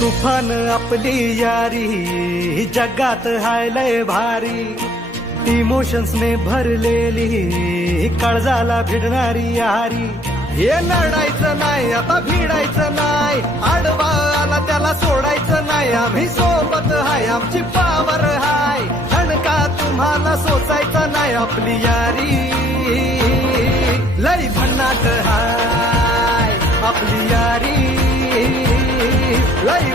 तुफान आपली यारी जगात हाय लय भारी, इमोशन्स ने भरलेली काळजाला भिडणारी यारी. हे लढायचं नाही आता भिडायचं नाही, आडवा आला त्याला सोडायचं नाही. आम्ही सोबत हाय आमची पावर हाय, ठणका तुम्हाला सोचायचा नाही. आपली यारी लई भन्नाट हाय, आपली यारी लई